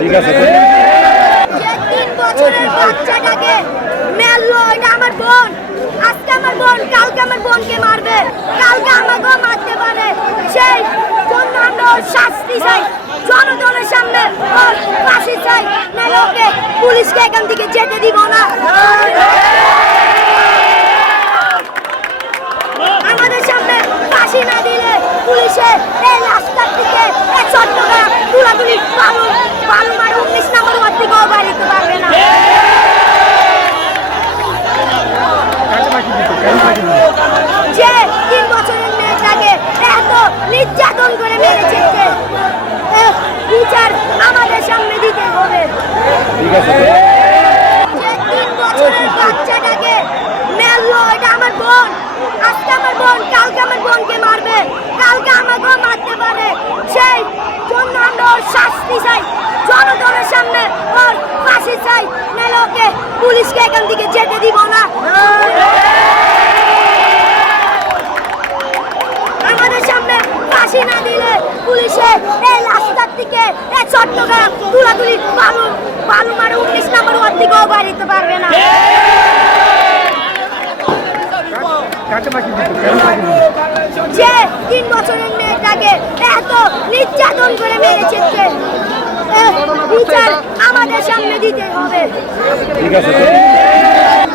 ঠিক আছে। যে 3 বছরের বাচ্চাটাকে মারলো, এটা আমার বোন। আজকে আমার বোন, কালকে আমার বোনকে মারবে, কালকে আমাকেও মারতে পারে। সেই জন্য আমরা ওর শাস্তি চাই, জনগণের সামনে ওর ফাঁসি চাই, নাহলে ওকে পুলিশকে এখান থেকে যেতে দিব না। আমাদের সামনে ফাঁসি না দিলে পুলিশে এই রাস্তার থেকে চট্টগ্রাম তুলাতুলি বালু মারে 19 নম্বর ওয়ার্ড থেকেও বাড়িতে পারবে না। যে 3 বছরের মেয়েটাকে এত নির্যাতন করে মেরেছে, বিচার আমাদের সামনে দিতে হবে। ঠিক আছে। যে 3 বছরের বাচ্চাটাকে মারলো, এটা আমার বোন। আজকে আমার বোন, কালকে আমার বোনকে মারবে, কালকে আমাকেও মারতে পারে। সেই জন্য আমরা ওর শাস্তি চাই, জনগণের সামনে ওর ফাঁসি চাই, নাহলে ওকে পুলিশকে এখান থেকে যেতে দিব না। আমাদের সামনে ফাঁসি না দিলে পুলিশে এই রাস্তার থেকে চট্টগ্রাম তুলাতুলি বালু মারে 19 নম্বর ওয়ার্ড থেকেও বাড়িতে পারবে না। যে 3 বছরের মেয়েটাকে এত নির্যাতন করে মেরেছে, বিচার আমাদের সামনে দিতে হবে। ঠিক আছে।